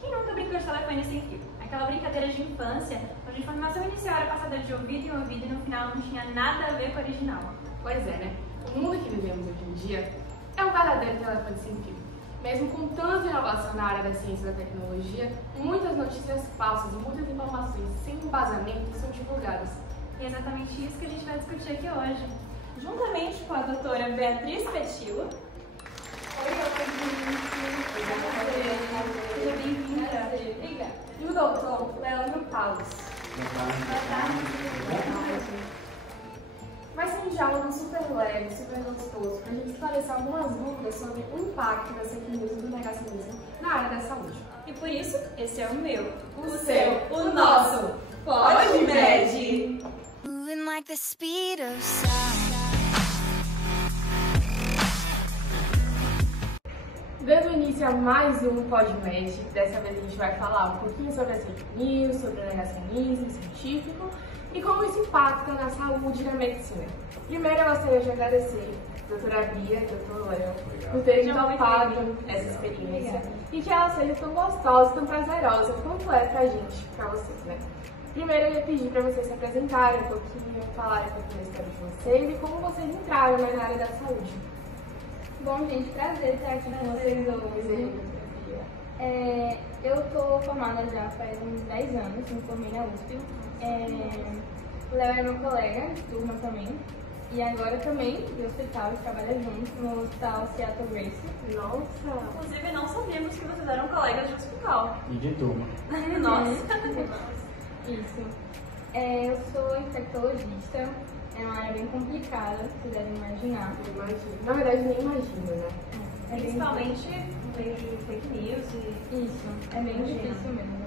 Quem nunca brincou de telefone sem fio? Aquela brincadeira de infância, onde a informação inicial era passada de ouvido em ouvido e no final não tinha nada a ver com o original. Pois é, né? O mundo que vivemos hoje em dia é um verdadeiro telefone sem fio. Mesmo com tanta inovação na área da ciência e da tecnologia, muitas notícias falsas e muitas informações sem embasamento são divulgadas. E é exatamente isso que a gente vai discutir aqui hoje, juntamente com a doutora Beatriz Petilo. Oi, Seja bem-vinda. Obrigada. E o doutor Leandro Paulos. Vai ser um diálogo super leve, super gostoso, para a gente esclarecer algumas dúvidas sobre o impacto das fake news e do negacionismo na área da saúde. E por isso, esse é o meu, o seu, o nosso PodMed! Moving like the speed of sound. Dando início a mais um PodMed, dessa vez a gente vai falar um pouquinho sobre as fake news, sobre o negacionismo científico e como isso impacta na saúde e na medicina. Primeiro eu gostaria de agradecer a doutora Bia e ao doutor Léo por terem topado essa experiência e que ela seja tão gostosa, tão prazerosa quanto é pra gente, pra vocês, né? Primeiro eu ia pedir para vocês se apresentarem um pouquinho, falarem um pouquinho da história de vocês e como vocês entraram na área da saúde. Bom, gente, prazer estar aqui com vocês hoje. Eu estou formada já faz uns 10 anos, me formei na USP. O Léo é meu colega de turma também. E agora também de hospital, a gente trabalha junto no hospital Seattle Grace. Nossa! Inclusive, não sabíamos que vocês eram colegas de hospital. E de turma. Nossa! Isso. Eu sou infectologista, é uma área bem complicada, vocês devem imaginar. Imagino. Na verdade, nem imagino, né? Principalmente no meio de fake news e... Isso, é bem difícil mesmo.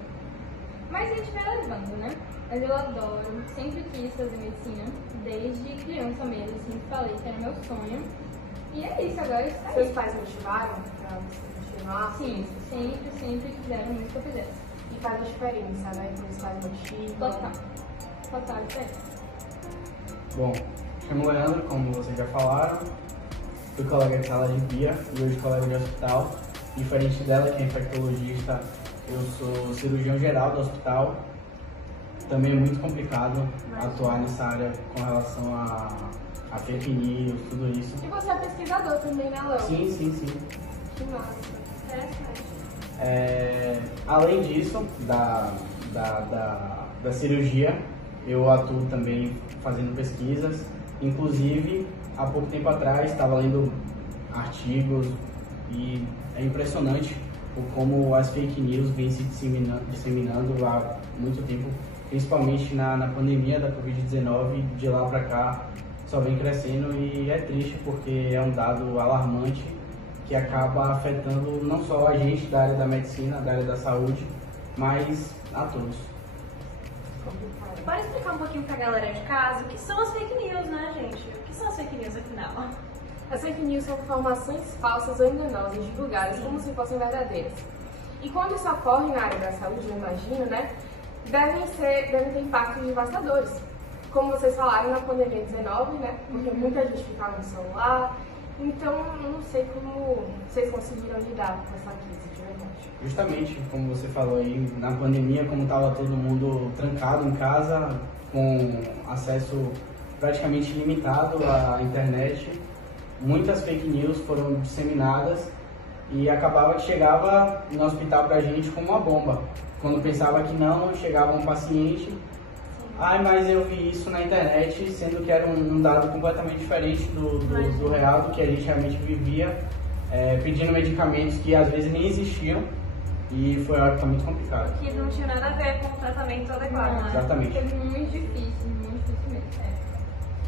Mas a gente vai levando, né? Mas eu adoro, sempre quis fazer medicina, desde criança mesmo, assim, falei que era meu sonho. E é isso, agora está aí. Seus pais motivaram pra você continuar? Sim, sempre quiseram muito que eu fizesse. E faz a diferença, né? Quando os pais motivam. Total diferença. Bom, chamo Leandro, como vocês já falaram. Fui colega de sala de Bia e hoje colega de hospital. Diferente dela, que é infectologista, eu sou cirurgião geral do hospital. Também é muito complicado atuar nessa área com relação a fake news, tudo isso. E você é pesquisador também, né, Léo? Sim. Que massa. Além disso, da cirurgia, eu atuo também fazendo pesquisas. Inclusive, há pouco tempo atrás, estava lendo artigos e é impressionante como as fake news vêm se disseminando há muito tempo, principalmente na pandemia da Covid-19. De lá para cá só vem crescendo e é triste porque é um dado alarmante que acaba afetando não só a gente da área da medicina, da área da saúde, mas a todos. Bora explicar um pouquinho pra galera de casa o que são as fake news, né, gente? O que são as fake news, afinal? As fake news são informações falsas ou enganosas divulgadas como se fossem verdadeiras. E quando isso ocorre na área da saúde, eu imagino, né, devem ter impactos devastadores. Como vocês falaram na pandemia 19, né, porque muita gente ficava no celular. Então, eu não sei como vocês conseguiram lidar com essa crise de verdade. Justamente, como você falou aí, na pandemia, como estava todo mundo trancado em casa, com acesso praticamente ilimitado à internet, muitas fake news foram disseminadas e acabava que chegava no hospital pra gente como uma bomba. Quando pensava que não, chegava um paciente, mas eu vi isso na internet, sendo que era um dado completamente diferente do real, do que a gente realmente vivia, pedindo medicamentos que às vezes nem existiam, e foi algo muito complicado. Que não tinha nada a ver com o tratamento adequado, né? Exatamente. Foi muito difícil mesmo.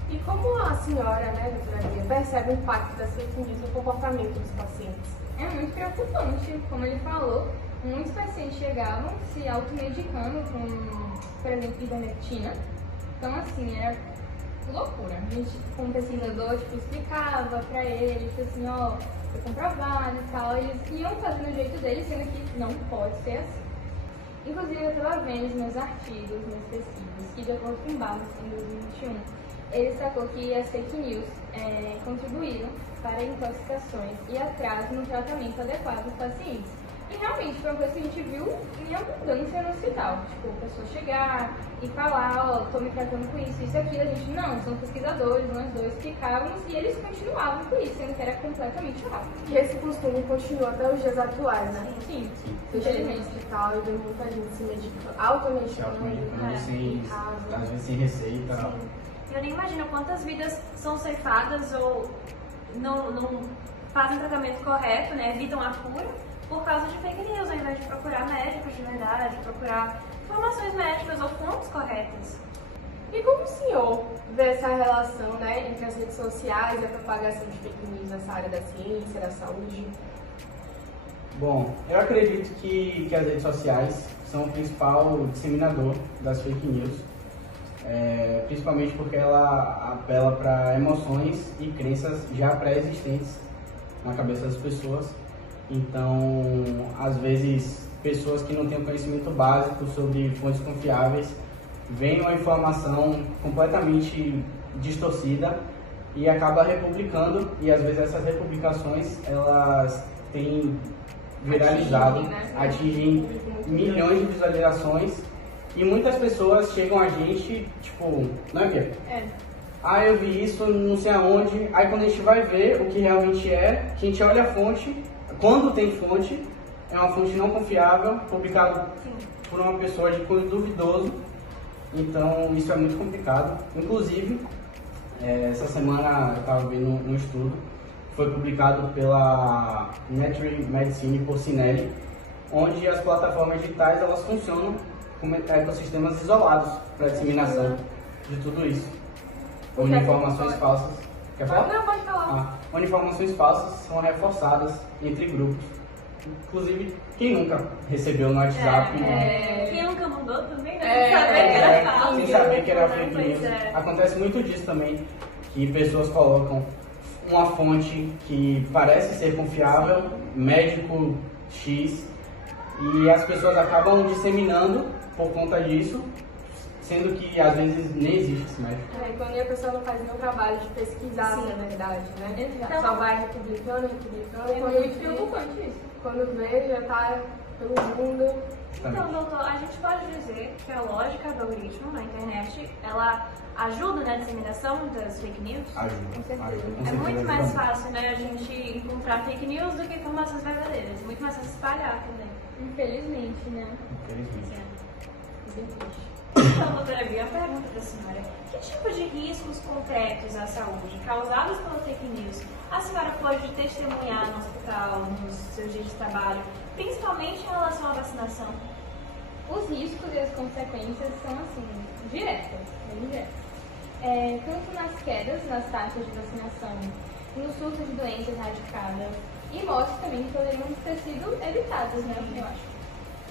E como a senhora, né, doutora Bia, percebe o impacto das fake news no comportamento dos pacientes? É muito preocupante, como ele falou, muitos pacientes chegavam se automedicando com, por exemplo, ivermectina. Então, assim, era loucura. A gente, como pesquisador, explicava pra eles, assim, foi comprovado e tal. Eles iam fazendo do jeito deles, sendo que não pode ser assim. Inclusive, eu estava vendo os meus artigos, minhas pesquisas, que de acordo com Barros, em 2021, ele destacou que as fake news contribuíram para intoxicações e atraso no tratamento adequado dos pacientes. E realmente foi uma coisa que a gente viu em abundância no hospital. Tipo, a pessoa chegar e falar, ó, tô me tratando com isso e aquilo. A gente, não, são pesquisadores, nós dois ficávamos e eles continuavam com isso, sendo que era completamente errado. E esse costume continua até os dias atuais, né? Sim, Você chega no hospital e vê muita gente se medicando, automedicando em casa. Às vezes sem receita. Sim. Eu nem imagino quantas vidas são ceifadas ou não fazem tratamento correto, né? Evitam a cura por causa de fake news, ao invés de procurar médicos de verdade, procurar informações médicas ou fontes corretas. E como o senhor vê essa relação, né, entre as redes sociais e a propagação de fake news nessa área da ciência, da saúde? Bom, eu acredito que as redes sociais são o principal disseminador das fake news, principalmente porque ela apela para emoções e crenças já pré-existentes na cabeça das pessoas. Então, às vezes, pessoas que não têm conhecimento básico sobre fontes confiáveis veem uma informação completamente distorcida e acaba republicando, e às vezes essas republicações elas têm viralizado, atingem milhões de visualizações, e muitas pessoas chegam a gente, tipo, não é Bia? Ah, eu vi isso, não sei aonde. Aí quando a gente vai ver o que realmente é, a gente olha a fonte, quando tem fonte, é uma fonte não confiável, publicada por uma pessoa de cunho duvidoso. Então isso é muito complicado. Inclusive, essa semana eu estava vendo um estudo, foi publicado pela Nature Medicine por Cinelli, onde as plataformas digitais elas funcionam como ecossistemas isolados para a disseminação de tudo isso. Onde informações falsas... Quer falar? Não, pode falar. Onde informações falsas são reforçadas entre grupos. Inclusive, quem nunca recebeu no WhatsApp... Quem nunca mandou também, né? Sem saber que era fake news. Acontece muito disso também, que pessoas colocam uma fonte que parece ser confiável, médico X, e as pessoas acabam disseminando por conta disso, sendo que às vezes nem existe esse médico. Quando a pessoa não faz nenhum trabalho de pesquisar, na verdade, né? Então, só vai republicando, é muito preocupante isso. Quando vê, já tá pelo mundo. Então, doutor, a gente pode dizer que a lógica do algoritmo na internet, ela ajuda na disseminação das fake news? Ajuda. É muito mais fácil, né, a gente encontrar fake news do que informações verdadeiras. Muito mais fácil espalhar também. Infelizmente, né? Infelizmente. Então, doutora Bia, a pergunta para a senhora: que tipo de riscos concretos à saúde causados pela fake news a senhora pode testemunhar no hospital, nos seus dias de trabalho, principalmente em relação à vacinação? Os riscos e as consequências são, assim, diretas, bem diretas. Tanto nas quedas nas taxas de vacinação, no surto de doenças radicadas e mortes também que poderiam ter sido evitadas, né, eu acho.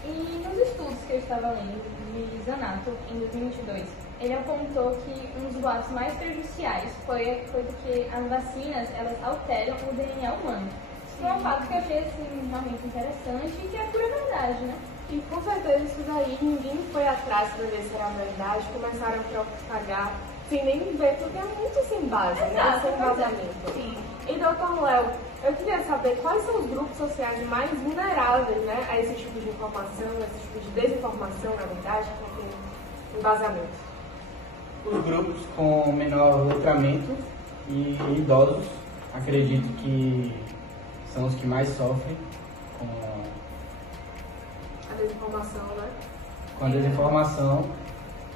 E nos estudos que eu estava lendo de Zanato, em 2022, ele apontou que um dos boatos mais prejudiciais foi porque as vacinas, elas alteram o DNA humano. Isso é um fato que eu achei, assim, realmente interessante e que é pura verdade, né? E com certeza isso daí ninguém foi atrás para ver se era verdade, começaram a propagar sem nem ver, porque é muito sem base, né? Sem embasamento. Sim. E doutor Léo, eu queria saber quais são os grupos sociais mais vulneráveis, né, a esse tipo de informação, a esse tipo de desinformação, na verdade, que não tem embasamento. Os grupos com menor letramento e idosos, acredito que são os que mais sofrem com A desinformação, né? a desinformação.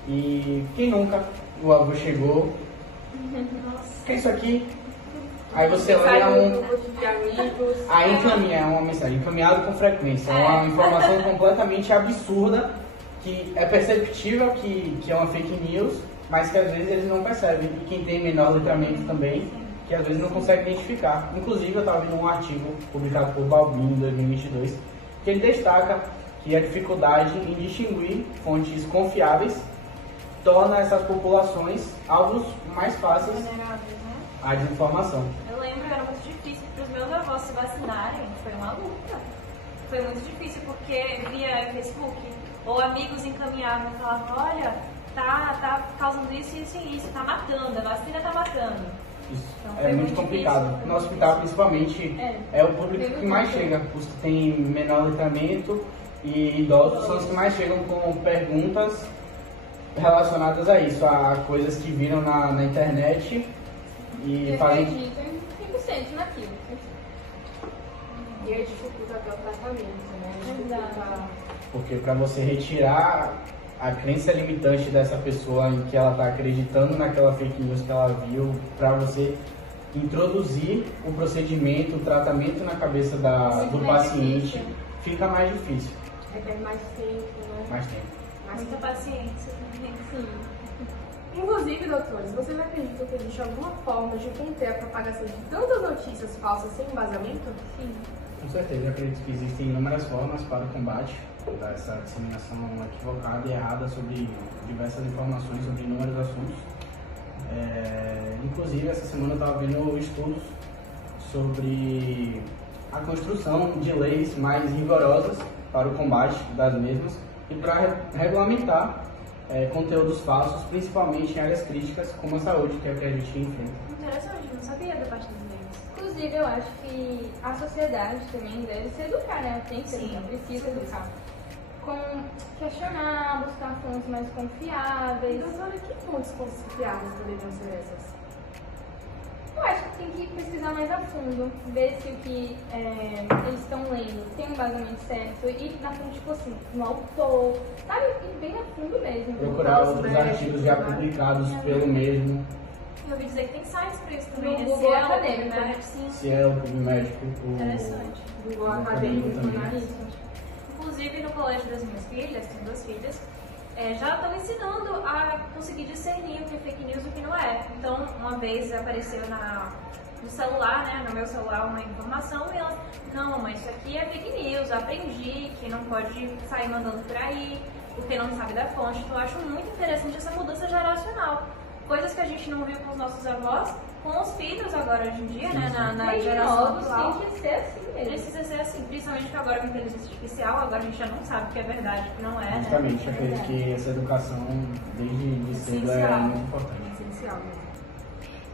E quem nunca, o avô chegou, o que é isso aqui? Aí você olha aí encaminha uma mensagem encaminhada com frequência, é uma informação completamente absurda, que é perceptível que é uma fake news, mas que às vezes eles não percebem. E quem tem menor letramento também, que às vezes não consegue identificar. Inclusive eu estava vendo um artigo publicado por Balbino em 2022, que ele destaca que a dificuldade em distinguir fontes confiáveis torna essas populações alvos mais fáceis à desinformação. Eu lembro que era muito difícil para os meus avós se vacinarem, foi uma luta. Foi muito difícil porque via Facebook ou amigos encaminhavam e falavam: olha, tá causando isso, isso e isso, tá matando, a vacina tá matando. Isso Então, é muito complicado. No hospital, principalmente, é o público que mais chega. Os que têm menor letramento e idosos são os que mais chegam com perguntas relacionadas a isso, a coisas que viram na internet e fazem... acreditam 100% naquilo. E aí dificulta até o tratamento, né? Dificulta... Porque para você retirar a crença limitante dessa pessoa em que ela está acreditando naquela fake news que ela viu, para você introduzir o procedimento, o tratamento na cabeça do paciente, fica mais difícil. Requer mais tempo, né? Mais tempo. Muita paciência também. Sim. Inclusive, doutores, vocês acreditam que existe alguma forma de conter a propagação de tantas notícias falsas sem embasamento? Sim. Com certeza, eu acredito que existem inúmeras formas para o combate dessa disseminação equivocada e errada sobre diversas informações sobre inúmeros assuntos. Inclusive, essa semana eu estava vendo estudos sobre a construção de leis mais rigorosas para o combate das mesmas e para regulamentar conteúdos falsos, principalmente em áreas críticas como a saúde, que é o que a gente enfrenta. Interessante, não sabia da parte das leis. Inclusive, eu acho que a sociedade também deve se educar, né? Tem que se educar, precisa educar. Com questionar, buscar fontes mais confiáveis. Doutora, que fontes confiáveis poderiam ser essas? Eu acho que tem que pesquisar mais a fundo, ver se o que eles estão lendo tem um embasamento certo e na fonte, tipo assim, no autor, sabe? Ir bem a fundo mesmo. Procurar outros artigos já publicados pelo mesmo. Eu ouvi dizer que tem sites para isso também, No né? Google Cielo, Acadêmico. né? Sim. Cielo, médico, Interessante. Google Acadêmico também. Isso. Inclusive, no colégio das minhas filhas, tenho 2 filhas, já estão ensinando a conseguir discernir o que é fake news e o que não é. Então, uma vez apareceu no celular, né, no meu celular, uma informação e elas, não, mamãe, isso aqui é fake news, aprendi que não pode sair mandando por aí, porque não sabe da fonte. Então, eu acho muito interessante essa mudança geracional. Coisas que a gente não viu com os nossos avós, com os filhos agora hoje em dia, né, na geração atual. Tem que ser assim mesmo. Precisa ser assim, principalmente que agora com a inteligência artificial, agora a gente já não sabe o que é verdade e o que não é, Justamente, né? acredito que essa educação desde cedo é Essencial. muito importante. Essencial mesmo.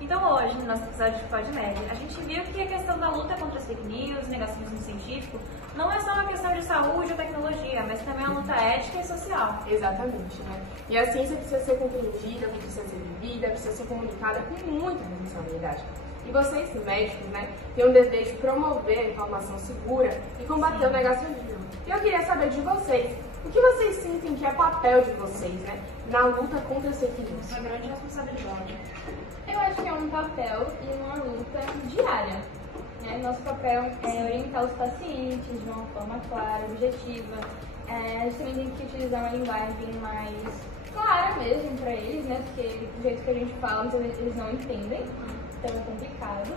Então hoje, no nosso episódio de PodMed, a gente viu que a questão da luta contra as fake news, negacionismo científico, não é só uma questão de saúde ou tecnologia, mas também é uma luta ética e social. Exatamente, né? E a ciência precisa ser compreendida, precisa ser vivida, precisa ser comunicada com muita responsabilidade. E vocês, médicos, né, têm o dever de promover a informação segura e combater o negacionismo. E eu queria saber de vocês, o que vocês sentem que é papel de vocês, né, na luta contra as fake news? Uma grande responsabilidade. Eu acho que é um papel e uma luta diária. Né? Nosso papel é orientar os pacientes de uma forma clara, objetiva. A gente também tem que utilizar uma linguagem mais clara mesmo para eles, né? Porque do jeito que a gente fala, muitas vezes eles não entendem, então é complicado.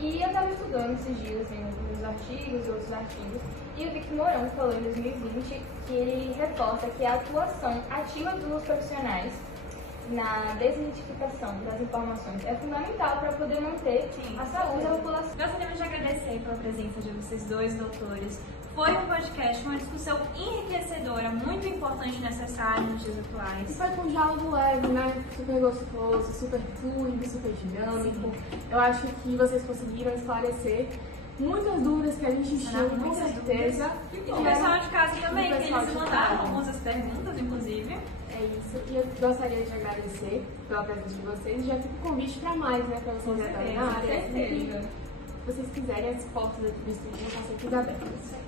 E eu estava estudando esses dias, vendo os artigos, outros artigos, e eu vi que Mourão falou em 2020 que ele reforça que a atuação ativa dos profissionais na desidentificação das informações é fundamental para poder manter a saúde da população. Gostaríamos de agradecer pela presença de vocês dois, doutores. Foi um podcast, uma discussão enriquecedora, muito importante e necessária nos dias E atuais. foi com um diálogo leve, né? Super gostoso, super fluido, super dinâmico. Eu acho que vocês conseguiram esclarecer muitas dúvidas que a gente tinha, com muitas certeza. E o pessoal de casa também, O que pessoal eles de mandaram casa. algumas perguntas, inclusive. É isso. E eu gostaria de agradecer pela presença de vocês. Já fica o convite para mais, né? Para vocês estarem na área. certeza. Se vocês quiserem, as portas aqui do estúdio estão sempre abertas.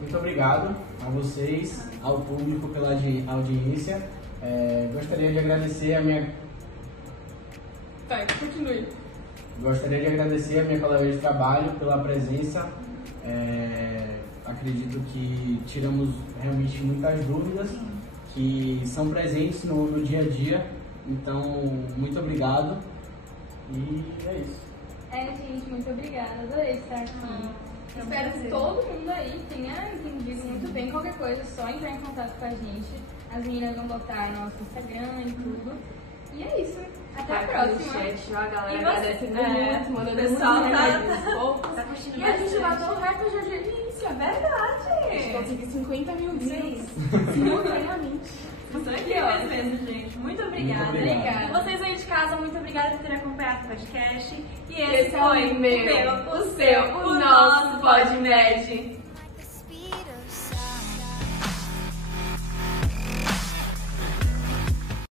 Muito obrigado a vocês, ao público pela audiência. Gostaria de agradecer a minha... Tá, continue. Gostaria de agradecer a minha colega de trabalho pela presença. Acredito que tiramos realmente muitas dúvidas que são presentes no dia a dia. Então, muito obrigado. E é isso. Gente, muito obrigada. Adorei estar aqui. Espero que todo mundo aí tenha entendido muito bem. Qualquer coisa, é só entrar em contato com a gente. As meninas vão botar nosso Instagram e tudo. E é isso. Até a próxima. Chat, ó, a galera E você- agradecendo muito, mandando o pessoal muitos tá- recados fofos. tá curtindo E a gente bastante. bateu o recorde de audiência. é verdade. Consegui 50 mil views simultaneamente. São incríveis mesmo, gente. Muito obrigada. Muito obrigado. E vocês aí de casa, muito obrigada por terem acompanhado o podcast. E Esse foi o meu, o seu, o nosso PodMed.